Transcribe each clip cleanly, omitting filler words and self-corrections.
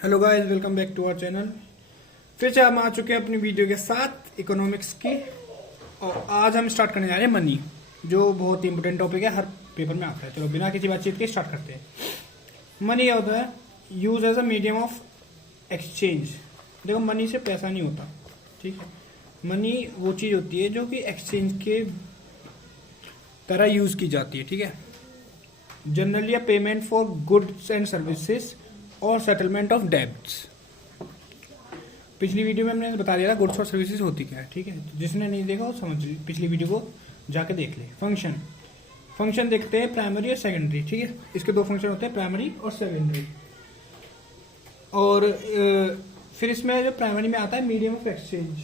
Hello guys, welcome back to our channel. फिर से हम आ चुके हैं अपनी वीडियो के साथ इकोनॉमिक्स की। और आज हम स्टार्ट करने जा रहे हैं मनी, जो बहुत ही इंपॉर्टेंट टॉपिक है, हर पेपर में आता है। चलो बिना किसी बातचीत के स्टार्ट करते हैं। मनी क्या होता है? Use as a medium of exchange. देखो, मनी से पैसा नहीं होता, ठीक है। मनी वो चीज होती है जो कि एक्सचेंज के तरह यूज की जाती है, ठीक है। Generally a payment for goods and services और सेटलमेंट ऑफ डेब्ट्स। पिछली वीडियो में हमने बता दिया था गुड्स और सर्विसेज होती क्या है, ठीक है। जिसने नहीं देखा वो समझ पिछली वीडियो को जाके देख ले। फंक्शन देखते हैं प्राइमरी और सेकेंडरी, ठीक है। इसके दो फंक्शन होते हैं, प्राइमरी और सेकेंडरी। और फिर इसमें जो प्राइमरी में आता है मीडियम ऑफ एक्सचेंज,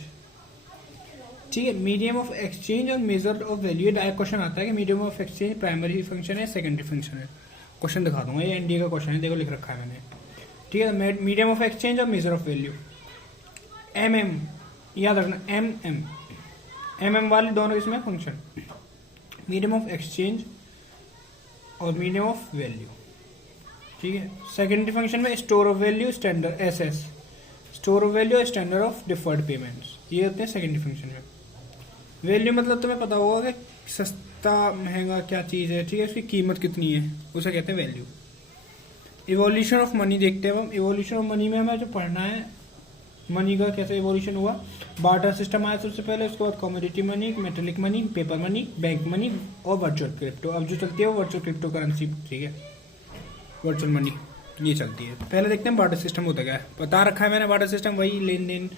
ठीक है। मीडियम ऑफ एक्सचेंज और measure of value. Direct question आता है कि medium of exchange primary function है, सेकेंडरी फंक्शन है। क्वेश्चन दिखा दूंगा, ये एनडीए का क्वेश्चन है, देखो लिख रखा है मैंने, ठीक है। मीडियम ऑफ एक्सचेंज और मेजर ऑफ वैल्यू। एमएम याद रखना, एमएम वाले दोनों इसमें फंक्शन, मीडियम ऑफ एक्सचेंज और मीडियम ऑफ वैल्यू, ठीक है। सेकेंडरी फंक्शन में store of value, standard SS, store of value और स्टैंडर्ड ऑफ डिफर्ड पेमेंट्स, ये होते हैं सेकेंडरी फंक्शन में। वैल्यू मतलब तुम्हें पता होगा कि सस्ता महंगा क्या चीज है, ठीक है, उसकी कीमत कितनी है, उसे कहते हैं वैल्यू। इवोल्यूशन ऑफ मनी देखते हैं हम। इवोल्यूशन ऑफ मनी में हमें जो पढ़ना है, मनी का कैसे इवोल्यूशन हुआ। बार्टर सिस्टम आया सबसे पहले, उसके बाद commodity money, metallic money, paper money, bank money और वर्चुअल क्रिप्टो। अब जो चलती है वो वर्चुअल क्रिप्टो करेंसी, ठीक है, वर्चुअल मनी ये चलती है। पहले देखते हैं बार्टर सिस्टम होता क्या है। बता रखा है मैंने, बार्टर सिस्टम वही लेन देन,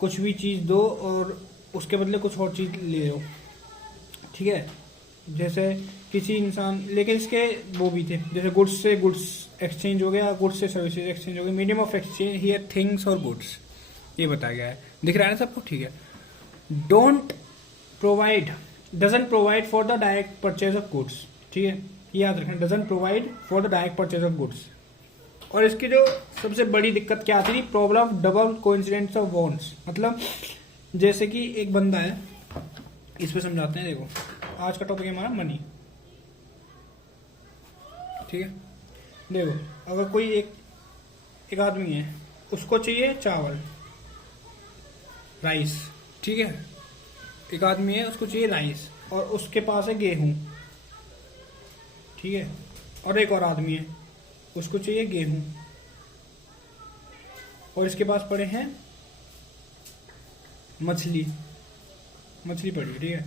कुछ भी चीज दो और उसके बदले कुछ और चीज ले लो, ठीक है। जैसे किसी इंसान, लेकिन इसके वो भी थे, जैसे गुड्स से गुड्स एक्सचेंज हो गया, गुड्स से सर्विसेज एक्सचेंज हो गया। Medium of exchange here things और गुड्स, ये बताया गया है। दिख रहा है ना सबको, ठीक है। Doesn't provide for the direct purchase of goods, ठीक है, ये याद रखना, doesn't provide for the direct purchase of goods. और इसकी जो सबसे बड़ी दिक्कत क्या आती थी, problem of double coincidence of bonds. मतलब जैसे कि एक बंदा है, इस पे समझाते हैं। देखो, आज का टॉपिक है हमारा मनी, ठीक है। देखो, अगर कोई एक आदमी है, उसको चाहिए चावल, राइस, ठीक है। एक आदमी है, उसको चाहिए राइस, और उसके पास है गेहूं, ठीक है। और एक और आदमी है, उसको चाहिए गेहूं, और इसके पास पड़े हैं मछली पड़ी, ठीक है।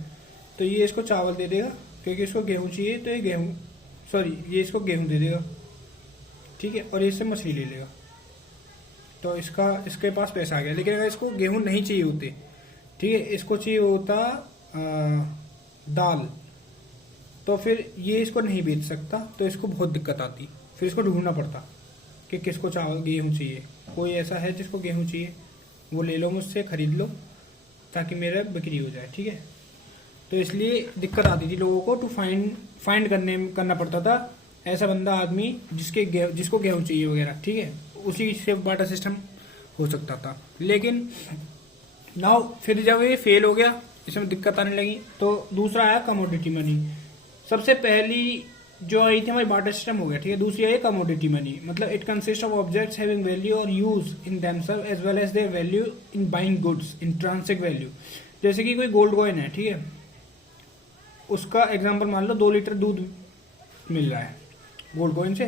तो ये इसको चावल दे देगा क्योंकि इसको गेहूं चाहिए, तो ये इसको गेहूं दे देगा, ठीक है, और इससे मछली ले लेगा। तो इसके पास पैसा आ गया। लेकिन अगर इसको गेहूं नहीं चाहिए होते, ठीक है, इसको चाहिए होता दाल, तो फिर ये इसको नहीं बेच सकता, तो इसको बहुत दिक्कत आती। फिर इसको ढूंढना पड़ता कि किसको चावल गेहूं चाहिए। कोई ऐसा है जिसको गेहूं चाहिए, वो ले लो मुझसे, खरीद लो, ताकि मेरा बिक्री हो जाए, ठीक है। तो इसलिए दिक्कत आती थी लोगों को, टू फाइंड करना पड़ता था ऐसा बंदा, आदमी जिसको गेहूं चाहिए वगैरह, ठीक है। उसी से बार्टर सिस्टम हो सकता था। लेकिन नाउ फिर जब ये फेल हो गया, इसमें दिक्कत आने लगी, तो दूसरा आया कमोडिटी मनी। सबसे पहली जो आई थी हमारी बार्टर सिस्टम हो गया, ठीक है। दूसरी आई कमोडिटी मनी, मतलब it consist of objects having value और use in themselves as well as their value in buying goods, intrinsic value. जैसे कि कोई गोल्ड कॉइन है, ठीक है, उसका एग्जांपल मान लो 2 लीटर दूध मिल रहा है गोल्ड कॉइन से,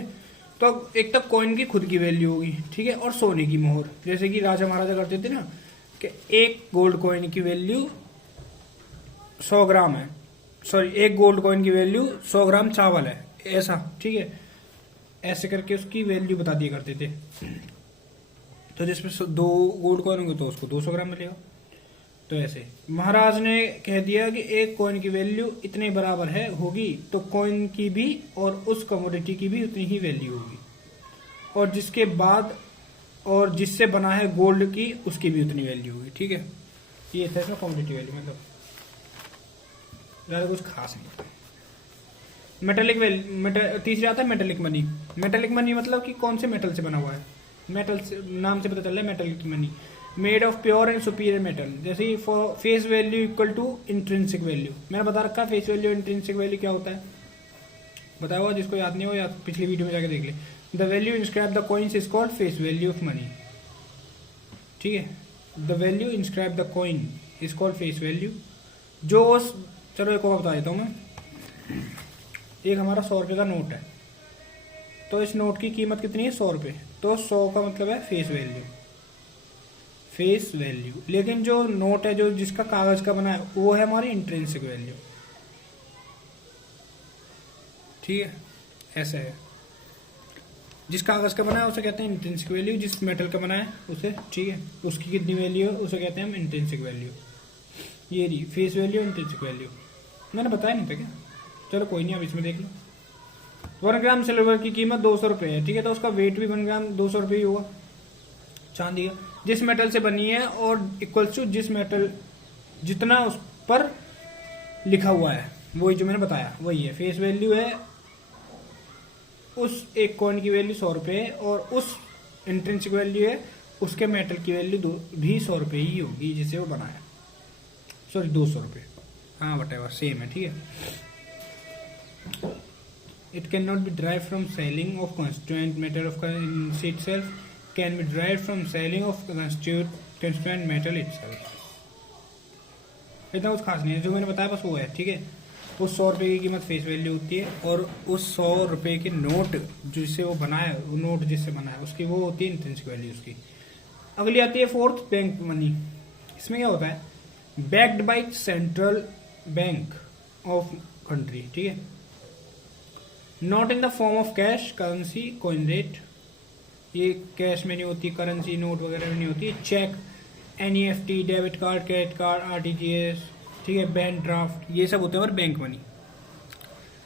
तो एक तक कॉइन की खुद की वैल्यू होगी, ठीक है, और सोने की मोहर। जैसे कि राजा महाराजा करते थे ना, कि एक गोल्ड कॉइन की वैल्यू 100 ग्राम है, एक गोल्ड कॉइन की वैल्यू 100 ग्राम चावल है, ऐसा, ठीक है। ऐसे करके उसकी वैल्यू बता दिया करते थे। तो जिसमें 2 गोल्ड कॉइन होंगे तो उसको 200 ग्राम मिलेगा। तो ऐसे महाराज ने कह दिया कि एक कॉइन की वैल्यू इतने बराबर होगी, तो कॉइन की भी और उस कमोडिटी की भी उतनी ही वैल्यू होगी, और जिसके बाद और जिससे बना है गोल्ड की, उसकी भी उतनी वैल्यू होगी, ठीक है। ये था इसमें कमोडिटी वैल्यू, मतलब ज्यादा कुछ खास नहीं। तीसरी आता है मेटेलिक मनी। मेटेलिक मनी मतलब कि कौन से मेटल से बना हुआ है, मेटल से नाम से पता चल रहा है metallic money. Made of pure and superior metal, जैसे face value equal to intrinsic value. मैंने बता रखा है फेस वैल्यू इंट्रिंसिक वैल्यू क्या होता है, बताया हुआ, जिसको याद नहीं हो या पिछली वीडियो में जाके देख ले। The value inscribe the coins is called face value of money. ठीक है, the value inscribe the coin is called face value. जो उस, चलो एक और बता देता हूँ मैं। एक हमारा 100 रुपये का नोट है, तो इस नोट की कीमत कितनी है? 100 रुपये। तो 100 का मतलब है फेस वैल्यू, फेस वैल्यू। लेकिन जो नोट है जो जिसका कागज का बना है वो है हमारी इंट्रिंसिक वैल्यू। ठीक है, ऐसा है। जिस कागज का बना है उसे कहते हैं इंट्रिंसिक वैल्यू, जिस मेटल का बना है उसे, ठीक है, उसकी कितनी वैल्यू है उसे कहते हैं हम इंट्रिंसिक वैल्यू। ये रही फेस वैल्यू, इंट्रिंसिक वैल्यू। मैंने बताया नहीं था क्या? चलो कोई नहीं, अब इसमें देख लो। 1 ग्राम सिल्वर की कीमत 200 रुपये है, ठीक है, तो उसका वेट भी 1 ग्राम 200 रुपये ही होगा, चांदी का, जिस मेटल से बनी है, और इक्वल्स टू जिस मेटल जितना उस पर लिखा हुआ है, वही जो मैंने बताया वही है। फेस वैल्यू है उस एक कॉइन की वैल्यू 100 रुपये है, और उस इंट्रिंसिक वैल्यू है उसके मेटल की वैल्यू भी 100 रुपये ही होगी जिसे वो बनाया, सॉरी 200 रुपये, हाँ वटेवर सेम है। ठीक है, it cannot be derived from selling of constituent matter of currency itself, can be derived from selling of constituent metal itself। इतना कुछ खास नहीं है, जो मैंने बताया बस वो है। ठीक है, उस 100 रुपये की कीमत फेस वैल्यू होती है, और उस 100 रुपये के नोट जिससे वो बनाया, वो नोट जिससे बनाया उसकी वो होती है इंट्रिंसिक वैल्यू उसकी। अगली आती है फोर्थ, बैंक मनी। इसमें क्या होता है? Backed by central bank of country. ठीक है, not in the form of cash, currency, coin rate. ये कैश में नहीं होती, करेंसी नोट वगैरह में नहीं होती। Cheque, NEFT, debit card, credit card, RTGS, ठीक है, बैंक ड्राफ्ट, ये सब होते हैं और बैंक मनी।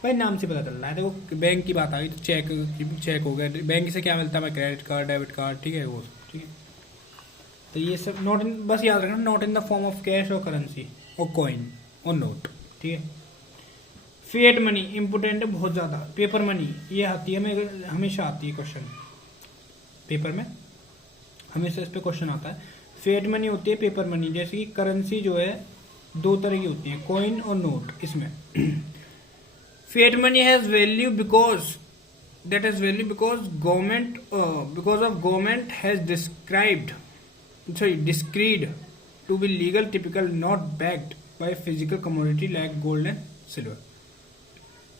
भाई नाम से पता चल रहा है, देखो बैंक की बात आ गई तो चेक हो गया, बैंक से क्या मिलता है? क्रेडिट कार्ड, डेबिट कार्ड, ठीक है, वो ठीक है। तो ये सब नॉट इन, बस याद रखना, not in the form of cash और करेंसी और कॉइन और नोट। ठीक है, फिएट मनी इम्पोर्टेंट है बहुत ज़्यादा। पेपर मनी ये आती है, हमें हमेशा आती है क्वेश्चन पेपर में, हमेशा इस पे क्वेश्चन आता है। फिएट मनी होती है पेपर मनी, जैसे कि करेंसी जो है 2 तरह की होती है, कॉइन और नोट। इसमें fiat money has value because that is value because government because of government has decreed to be legal typical not backed by physical commodity like gold and silver.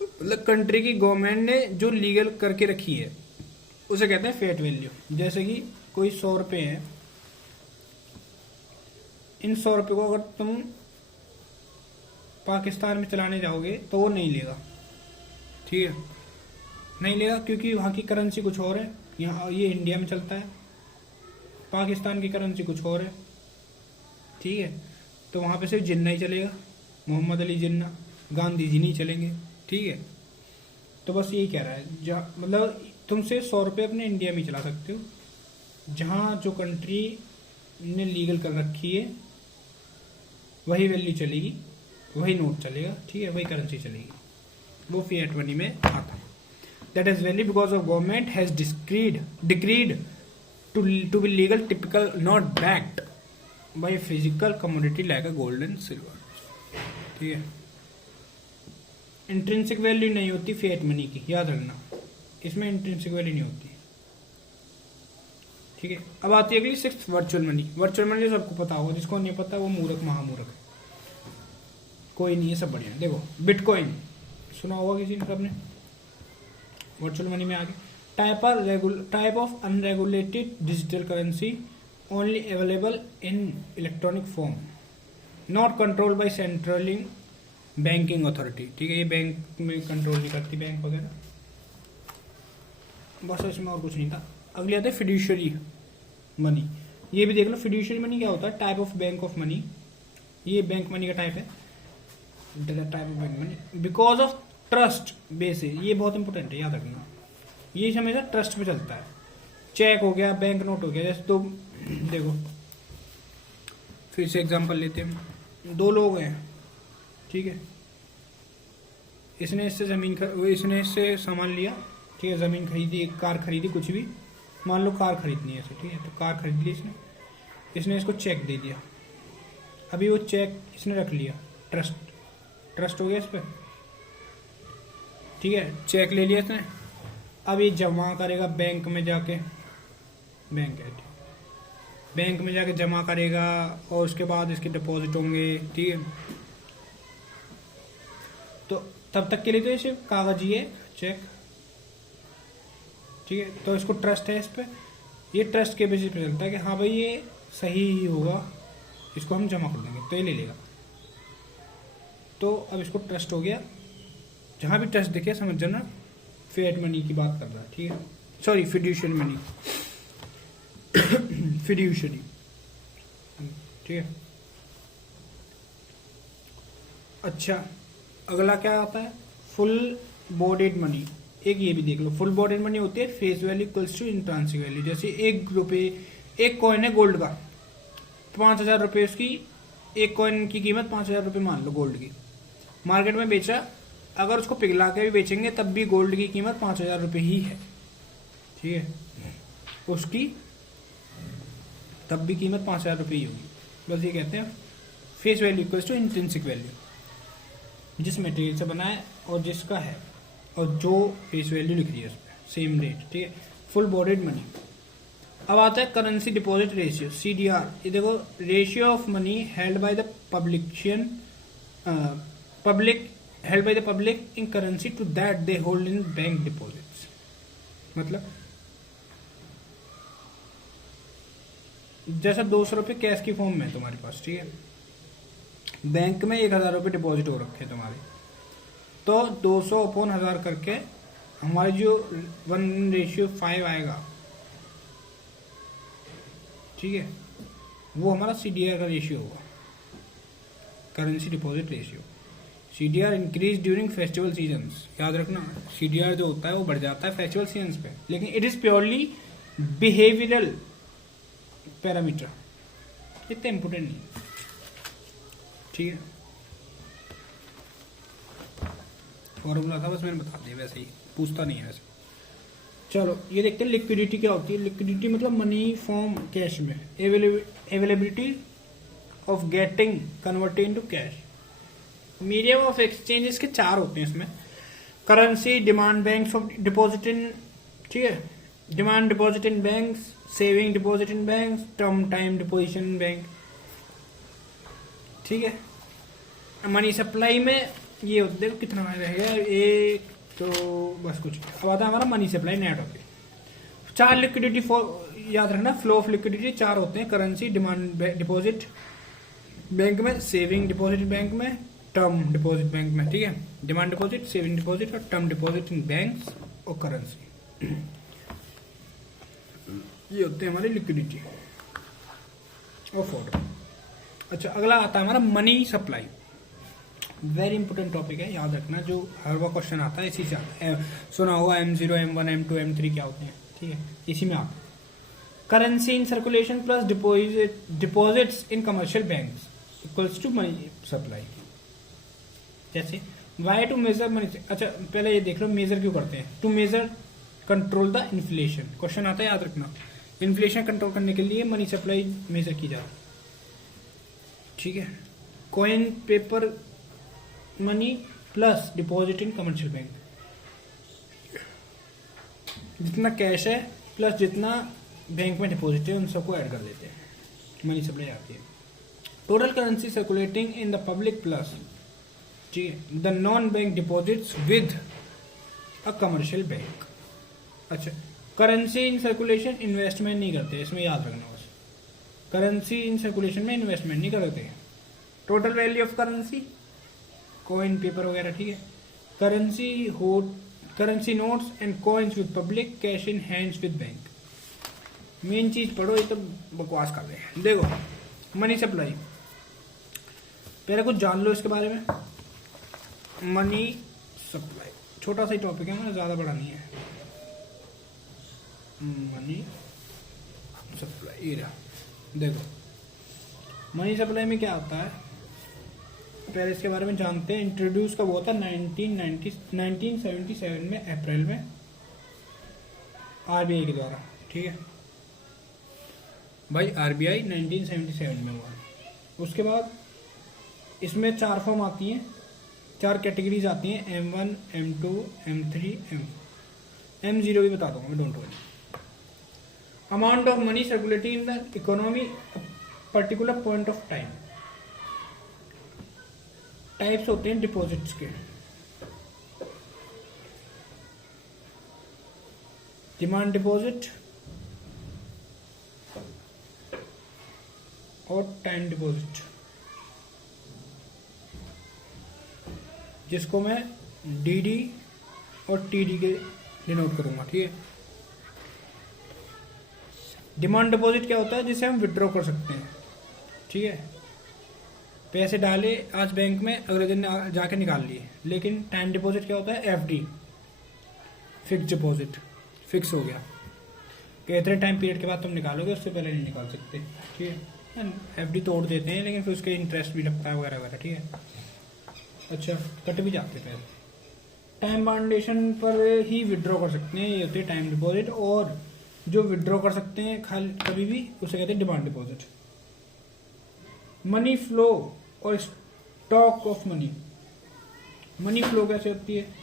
मतलब country की government ने जो legal करके रखी है उसे कहते हैं फेट वैल्यू। जैसे कि कोई 100 रुपये है, इन 100 रुपये को अगर तुम पाकिस्तान में चलाने जाओगे तो वो नहीं लेगा। ठीक है, नहीं लेगा क्योंकि वहाँ की करेंसी कुछ और है, यहाँ ये इंडिया में चलता है, पाकिस्तान की करेंसी कुछ और है। ठीक है, तो वहाँ पे सिर्फ जिन्ना ही चलेगा, मोहम्मद अली जिन्ना, गांधी जी नहीं चलेंगे। ठीक है, तो बस यही कह रहा है, मतलब तुमसे 100 रुपये अपने इंडिया में चला सकते हो, जहाँ जो कंट्री ने लीगल कर रखी है वही वैल्यू चलेगी, वही नोट चलेगा। ठीक है, वही करेंसी चलेगी, वो फिएट मनी में आता है। That is value because of government has decreed to be legal typical not backed by physical commodity like a gold and silver. ठीक है, इंट्रिंसिक वैल्यू नहीं होती फिएट मनी की, याद रखना, इसमें इंट्रिंसिक वैल्यू नहीं होती। ठीक है, अब आती है अगली 6th, virtual money. Virtual money सबको पता होगा, जिसको नहीं पता वो मूर्ख महामूर्ख है, कोई नहीं है, सब बढ़िया। देखो बिटकॉइन सुना होगा किसी ने, सबने। वर्चुअल मनी में आगे type of unregulated digital currency only available in electronic form, not control by central banking authority. ठीक है, ये बैंक में कंट्रोल नहीं करती, बैंक वगैरह। बस इसमें और कुछ नहीं था। अगली आता है फिड्यूशियरी मनी। ये भी देख लो, फिड्यूशियरी मनी क्या होता है? Type of bank of money, ये बैंक मनी का टाइप है, type of bank money because of trust basis. ये बहुत इंपॉर्टेंट है, याद रखना, ये हमेशा ट्रस्ट पे चलता है। चेक हो गया, बैंक नोट हो गया, जैसे तो देखो फिर से एग्जांपल लेते हैं। 2 लोग हैं, ठीक है, इसने इससे सामान लिया, ठीक है, जमीन खरीदी, एक कार खरीदी, कुछ भी मान लो कार खरीदनी है इसे। ठीक है, तो कार खरीद ली इसने इसको चेक दे दिया। अभी वो चेक इसने रख लिया, ट्रस्ट हो गया इस पर। ठीक है, चेक ले लिया इसने, अब ये जमा करेगा बैंक में जाके, बैंक में जाके जमा करेगा और उसके बाद इसके डिपॉजिट होंगे, ठीक है। तो तब तक के लिए तो ये सिर्फ कागजी है चेक, ठीक है। तो इसको ट्रस्ट है इस पे, ये ट्रस्ट के बेसिस पे चलता है कि हाँ भाई ये सही ही होगा, इसको हम जमा कर देंगे तो ये ले लेगा। तो अब इसको ट्रस्ट हो गया, जहां भी ट्रस्ट दिखे समझ जाना फिएट मनी की बात कर रहा है, ठीक है। सॉरी, फिड्यूशियरी मनी, फिड्यूशियरी, ठीक है। अच्छा, अगला क्या आता है? Full bodied money. एक ये भी देख लो, फुल बॉडीड मनी होती है face value equals to intrinsic value. जैसे एक कॉइन है गोल्ड का, 5,000 रुपये उसकी, एक कॉइन की कीमत 5,000 रुपये मान लो गोल्ड की, मार्केट में बेचा। अगर उसको पिघला के भी बेचेंगे तब भी गोल्ड की कीमत 5,000 रुपये ही है, ठीक है। उसकी तब भी कीमत 5,000 रुपये ही होगी। बस ये कहते हैं face value equals to intrinsic value, जिस मटेरियल से बना है और जिसका है और जो फेस वैल्यू लिख रही है उस पर सेम रेट, ठीक है। Full bodied money. अब आता है करेंसी डिपॉजिट रेशियो, CDR। ये देखो, ratio of money held by the public in currency to that they hold in bank deposits. मतलब जैसा 200 रुपये कैश की फॉर्म में तुम्हारे पास, ठीक है, बैंक में 1,000 रुपये डिपॉजिट हो रखे हैं तुम्हारे, तो 200 अपॉन 1,000 करके हमारे जो 1:5 आएगा, ठीक है, वो हमारा CDR का रेशियो होगा, currency deposit ratio. CDR increase during festival seasons. याद रखना, CDR जो होता है वो बढ़ जाता है फेस्टिवल सीजन्स पे, लेकिन it is purely behavioural parameter, इतना इंपोर्टेंट नहीं, ठीक है। फॉर्मूला था बस मैंने बता दिया, वैसे ही पूछता नहीं है वैसे। चलो ये देखते हैं लिक्विडिटी क्या होती है। लिक्विडिटी मतलब मनी फॉर्म कैश में, availability of getting converted into cash. Medium of exchange इसके 4 होते हैं इसमें। Currency, demand banks of deposit in, ठीक है, demand deposit in banks, saving deposit in banks, term time deposition in bank, ठीक है। Money supply में ये होते, देखो कितना रहेगा, एक तो बस कुछ। अब आता है हमारा मनी सप्लाई नेट होती है। 4 लिक्विडिटी, याद रखना, फ्लो ऑफ लिक्विडिटी 4 होते हैं। करेंसी, डिमांड डिपॉजिट बैंक में, सेविंग डिपॉजिट बैंक में, टर्म डिपॉजिट बैंक में, ठीक है। डिमांड डिपॉजिट, सेविंग डिपॉजिट और टर्म डिपॉजिट इन बैंक्स और करेंसी, ये होते हैं हमारी लिक्विडिटी और फोटो। अच्छा, अगला आता है हमारा money supply. Very important topic है, याद रखना, जो हर बार क्वेश्चन आता है इसी से आता है। सुना होगा M0, M1, M2, M3 क्या होते हैं, ठीक है, इसी में आता है। Currency in circulation plus deposits in commercial banks equals to money supply. जैसे वाई टू मेजर मनी। अच्छा पहले ये देख लो, मेजर क्यों करते हैं? To measure control the inflation. Question आता है, याद रखना, इन्फ्लेशन कंट्रोल करने के लिए मनी सप्लाई मेजर की जाती है, ठीक है। Coin paper money plus deposit in commercial bank, जितना कैश है प्लस जितना बैंक में डिपॉजिट है उन सबको ऐड कर देते हैं, मनी सप्लाई आती है। Total currency circulating in the public plus, ठीक है, the non bank deposits with a commercial bank. अच्छा, करेंसी इन सर्कुलेशन इन्वेस्टमेंट नहीं करते, इसमें याद रखना बस, करेंसी इन सर्कुलेशन में इन्वेस्टमेंट नहीं करते। Total value of currency, coin paper वगैरह, ठीक है। Currency notes and coins with public, cash in hands with bank. Main चीज पढ़ो, ये तो बकवास कर रहे हैं। देखो मनी सप्लाई, पहले कुछ जान लो इसके बारे में। मनी सप्लाई छोटा सा ही टॉपिक है, मतलब ज्यादा बड़ा नहीं है। मनी सप्लाई, ये देखो मनी सप्लाई में क्या आता है, पहले इसके बारे में जानते हैं। इंट्रोड्यूस कब हुआ था? 1977 में अप्रैल में आरबीआई के द्वारा, ठीक है भाई, आरबीआई 1977 में हुआ। उसके बाद इसमें 4 फॉर्म आती हैं, 4 कैटेगरीज आती हैं, M1, M2, M3, M0 भी बता दूंगा मैं, don't worry. Amount of money circulating in the economy particular point of time. Types होते हैं डिपॉजिट्स के, डिमांड डिपॉजिट और टाइम डिपॉजिट, जिसको मैं डीडी और टीडी के डिनोट करूंगा, ठीक है। डिमांड डिपॉजिट क्या होता है, जिसे हम विड्रॉ कर सकते हैं, ठीक है। पैसे डाले आज बैंक में, अगले दिन जाके निकाल लिए। लेकिन टाइम डिपॉजिट क्या होता है, एफडी, फिक्स डिपॉजिट, फिक्स हो गया कि इतने टाइम पीरियड के बाद तुम निकालोगे, उससे पहले नहीं निकाल सकते, ठीक है। एफडी तोड़ देते हैं, लेकिन फिर उसके इंटरेस्ट भी लगता है वगैरह वगैरह, ठीक है। अच्छा, कट भी जाते हैं। टाइम बाउंडेशन पर ही विड्रॉ कर सकते हैं, ये होती है टाइम डिपॉजिट। और जो विड्रॉ कर सकते हैं खाली कभी भी, उसे कहते हैं डिमांड डिपॉजिट। मनी फ्लो और stock of money. Money flow कैसे होती है,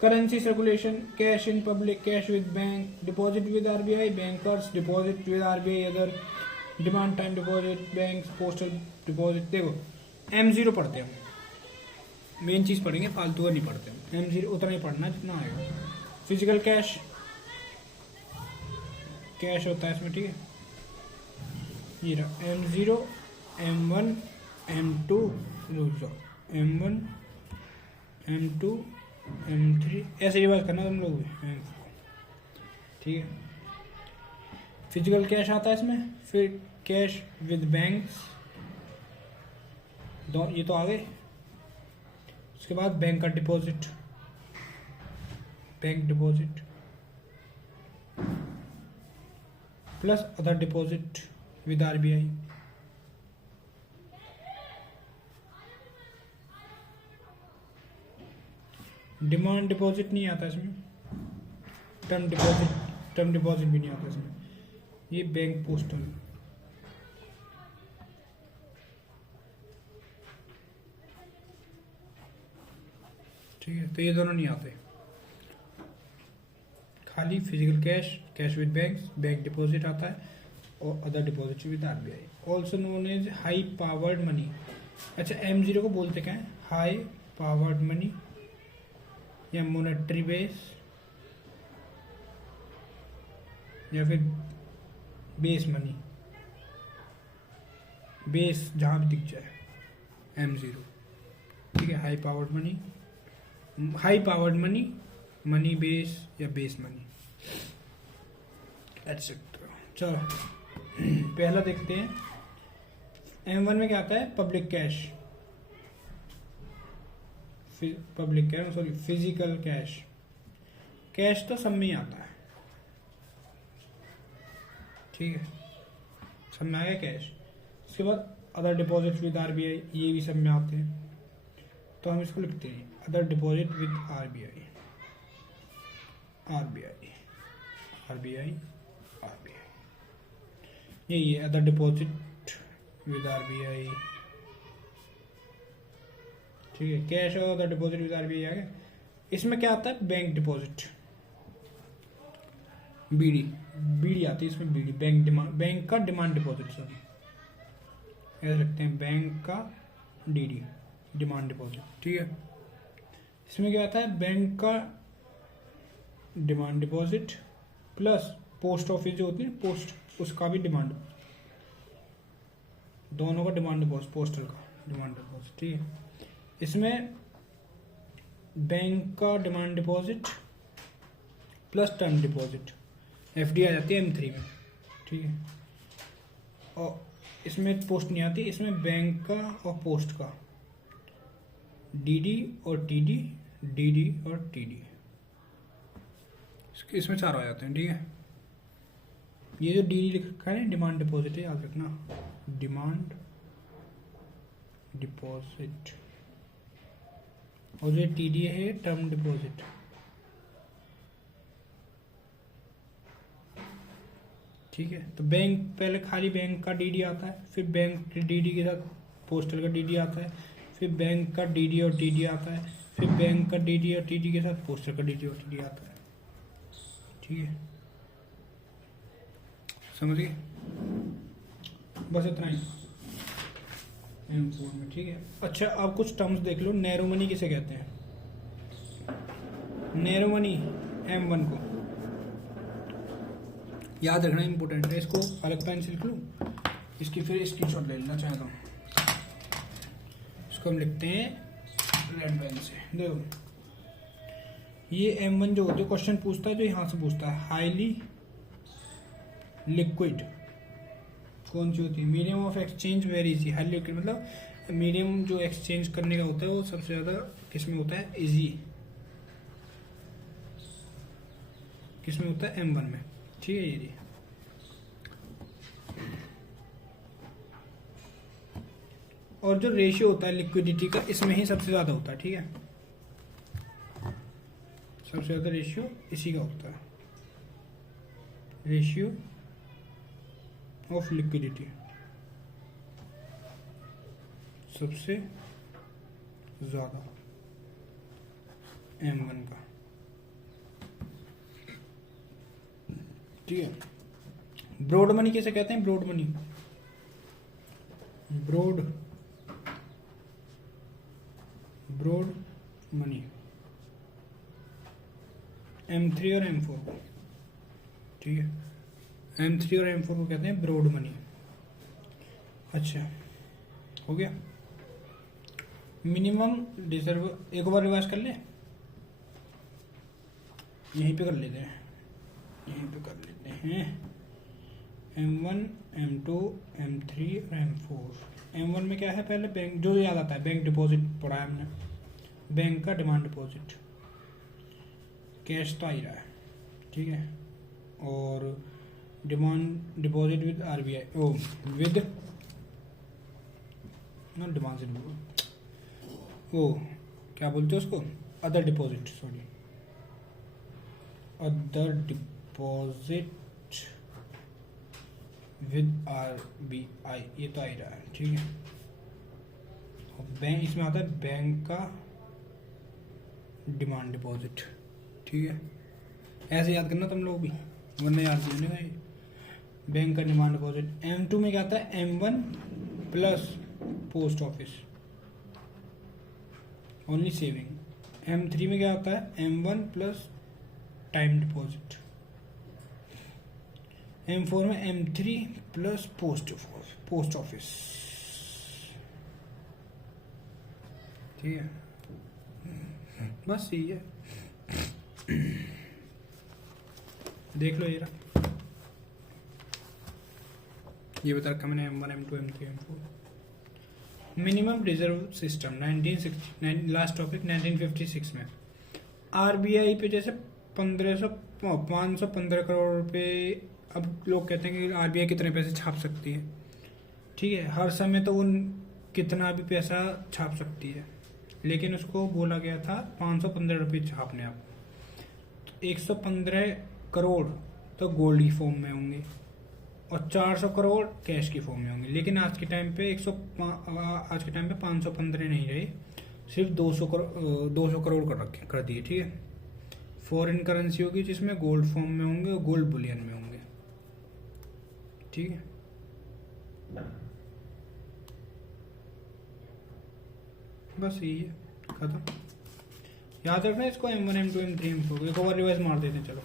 currency circulation, cash in public, cash with bank, deposit with RBI, bankers deposit with RBI, other demand time deposit, bank postal deposit. देखो M0 पढ़ते हैं, main चीज पढ़ेंगे, फालतू का नहीं पढ़ते हैं। M0 उतना ही पढ़ना जितना आएगा। फिजिकल कैश, कैश होता है इसमें, ठीक है। ये रहा M0, M1, M2, M1, M2, M3, ऐसे रिवर्स करना तुम लोग, ठीक है। फिजिकल कैश आता है इसमें। फिर कैश विद बैंक्स, ये तो आ गए। उसके बाद बैंक का deposit, bank deposit plus other deposit with RBI. Demand deposit नहीं आता इसमें। टर्म डिपॉजिट भी नहीं आता इसमें। ये बैंक पोस्टल, ठीक है। तो ये दोनों नहीं आते, खाली physical cash, cash with banks, bank deposit आता है, और other deposit with RBI, also known as high powered money. अच्छा, M0 को बोलते क्या है, हाई पावर्ड मनी या मोनेटरी बेस या फिर बेस मनी, बेस जहां भी दिख जाए M0, ठीक है। High powered money, high powered money, money base या बेस मनी, एटसेट्रा। चलो पहला देखते हैं। M1 में क्या आता है, public cash, public cash sorry physical cash. Cash तो सब में ही आता है, ठीक है, सब में आ गया कैश। उसके बाद अदर डिपॉजिट विद आरबीआई, ये भी सब में आते हैं, तो हम इसको लिखते हैं other deposit with RBI, RBI, RBI, RBI, ये अदर डिपॉजिट विद आरबीआई, ठीक है। कैश और अदर डिपॉजिट विद आरबीआई आ गया। इसमें क्या आता है, बैंक डिपॉजिट, बीडी, बीडी आती है इसमें, बीडी बैंक डिमांड, बैंक का डिमांड डिपॉजिट, सॉरी ऐसे रखते हैं, बैंक का डीडी डिमांड डिपॉजिट, ठीक है। इसमें क्या आता है, बैंक का demand deposit plus post office जो होती है पोस्ट, उसका भी डिमांड, दोनों का डिमांड डिपॉजिट, पोस्टल का डिमांड डिपॉजिट, ठीक है। इसमें बैंक का demand deposit plus term deposit, FD आ जाती है M3 में, ठीक है। और इसमें पोस्ट नहीं आती, इसमें बैंक का और पोस्ट का, डीडी और टीडी, डीडी और टीडी, इसमें चार आ जाते हैं, ठीक है। ये जो डीडी लिख रखा है डिमांड डिपॉजिट है, याद रखना, डिमांड डिपॉजिट, और जो टीडी है टर्म डिपॉजिट, ठीक है। तो बैंक, पहले खाली बैंक का डीडी आता है, फिर बैंक के डीडी के साथ पोस्टल का डीडी आता है, फिर बैंक का डीडी और टीडी आता है, फिर बैंक का डीडी और टीडी के साथ पोस्टल का डीडी और टीडी आता है, ठीक है, समझ गए? बस इतना ही M4 में, ठीक है। अच्छा, अब कुछ टर्म्स देख लो। नैरो मनी किसे कहते हैं? नैरो मनी M1 को याद रखना, इंपॉर्टेंट है। इसको अलग पेन से लिख लूँ, इसकी फिर स्क्रीनशॉट ले लेना चाहता हूँ। इसको हम लिखते हैं रेड पेन से। देखो, ये M1 जो होते क्वेश्चन पूछता है, जो यहाँ से पूछता है, हाईली लिक्विड कौन सी होती है? Medium of exchange very easy. Highly liquid मतलब मीडियम जो एक्सचेंज करने का होता है वो सबसे ज़्यादा किस में होता है? इजी। किस में होता है? M1 में, ठीक है। ये और जो रेशियो होता है लिक्विडिटी का, इसमें ही सबसे ज़्यादा होता है, ठीक है। सबसे ज़्यादा रेशियो इसी का होता है, रेशियो ऑफ लिक्विडिटी सबसे ज़्यादा M1 का, ठीक है। ब्रॉड मनी किसे कहते हैं? Broad money, broad money M3 और M4 को, ठीक है। M3 और M4 को कहते हैं ब्रॉड मनी। अच्छा, हो गया। मिनिमम रिजर्व एक बार रिवाइज कर ले, यहीं पे कर लेते हैं, यहीं पे कर लेते हैं। M1, M2, M3 और M4। M1 में क्या है? पहले बैंक, जो याद आता है, बैंक डिपॉजिट पढ़ा है हमने, बैंक का डिमांड डिपॉजिट, कैश तो आ ही रहा है, ठीक है। और demand deposit with RBI, oh with not deposit, वो क्या बोलते हैं उसको? Other deposit, sorry, other deposit with RBI, ये तो आ ही रहा है, ठीक है। और बैंक, इसमें आता है बैंक का डिमांड डिपॉजिट, ठीक है। ऐसे याद करना तुम लोग भी, वरना याद नहीं होगा। बैंक का डिमांड डिपॉजिट। M2 में क्या आता है? M1 plus post office, only saving. M3 में क्या आता है? M1 plus time deposit. M4 में M3 प्लस पोस्ट ऑफिस, ठीक है। बस यही है, देख लो। ये बता रखा मैंने M1, M2, M3, M4। Minimum reserve system 1969, last topic 1956 में। RBI पे जैसे 515 करोड़ रुपए, अब लोग कहते हैं कि RBI कितने पैसे छाप सकती है, ठीक है। हर समय तो वो कितना भी पैसा छाप सकती है, लेकिन उसको बोला गया था 515 रुपये छापने। आप तो 115 करोड़ तो गोल्ड की फॉर्म में होंगे और 400 करोड़ कैश की फॉर्म में होंगे। लेकिन आज के टाइम पे 515 नहीं रहे, सिर्फ 200 करोड़ कर दिए, ठीक है। फॉरेन करेंसी होगी जिसमें गोल्ड फॉर्म में होंगे और गोल्ड बुलियन में होंगे, ठीक है। बस यही है, खत्म। याद रखना इसको। M1, M2, M3, M4 एक और रिवाइज मार देते हैं, चलो।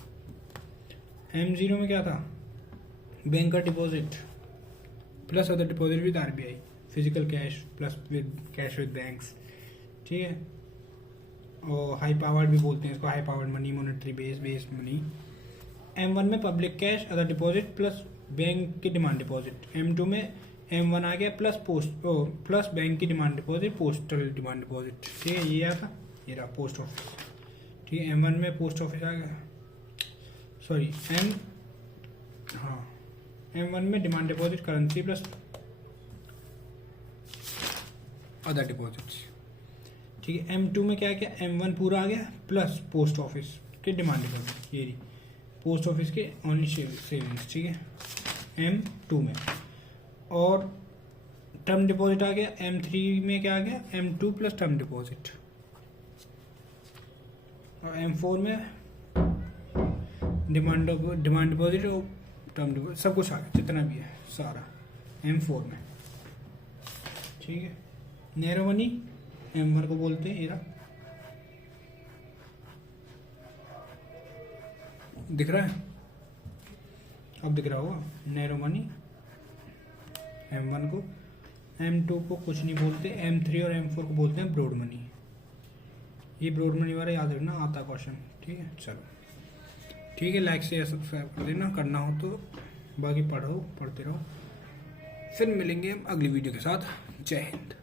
M0 में क्या था? बैंक का deposit plus other deposit with RBI, physical cash plus with cash with banks, ठीक है। और हाई पावर्ड भी बोलते हैं इसको, high powered money, monetary based money. M1 में public cash, other deposit plus bank की डिमांड डिपॉजिट। M2 में M1 आ गया प्लस बैंक की demand deposit, postal demand deposit, ठीक है। ये आ था, ये रहा पोस्ट ऑफिस, ठीक है। M1 में पोस्ट ऑफिस आ गया, सॉरी M1 में demand deposit, currency plus other deposits, ठीक है। M2 में क्या क्या? M1 पूरा आ गया प्लस पोस्ट ऑफिस के डिमांड डिपॉजिट, ये पोस्ट ऑफिस के ओनली सेविंग्स, ठीक है, M2 में। और टर्म डिपॉजिट आ गया। M3 में क्या आ गया? M2 plus term deposit. और M4 में डिमांड डिपॉजिट और टर्म डिपॉजिट सब कुछ आ गया, जितना भी है सारा M4 में। ठीक है, नैरो मनी M1 को बोलते हैं। एरा दिख रहा है, अब दिख रहा होगा। नैरो मनी M1 को, M2 को कुछ नहीं बोलते, M3 और M4 को बोलते हैं ब्रॉड मनी। ये ब्रॉड मनी वाला याद रखना, आता क्वेश्चन। ठीक है, चलो ठीक है, लाइक शेयर सब्सक्राइब कर देना, करना हो तो। बाकी पढ़ते रहो। फिर मिलेंगे हम अगली वीडियो के साथ। जय हिंद।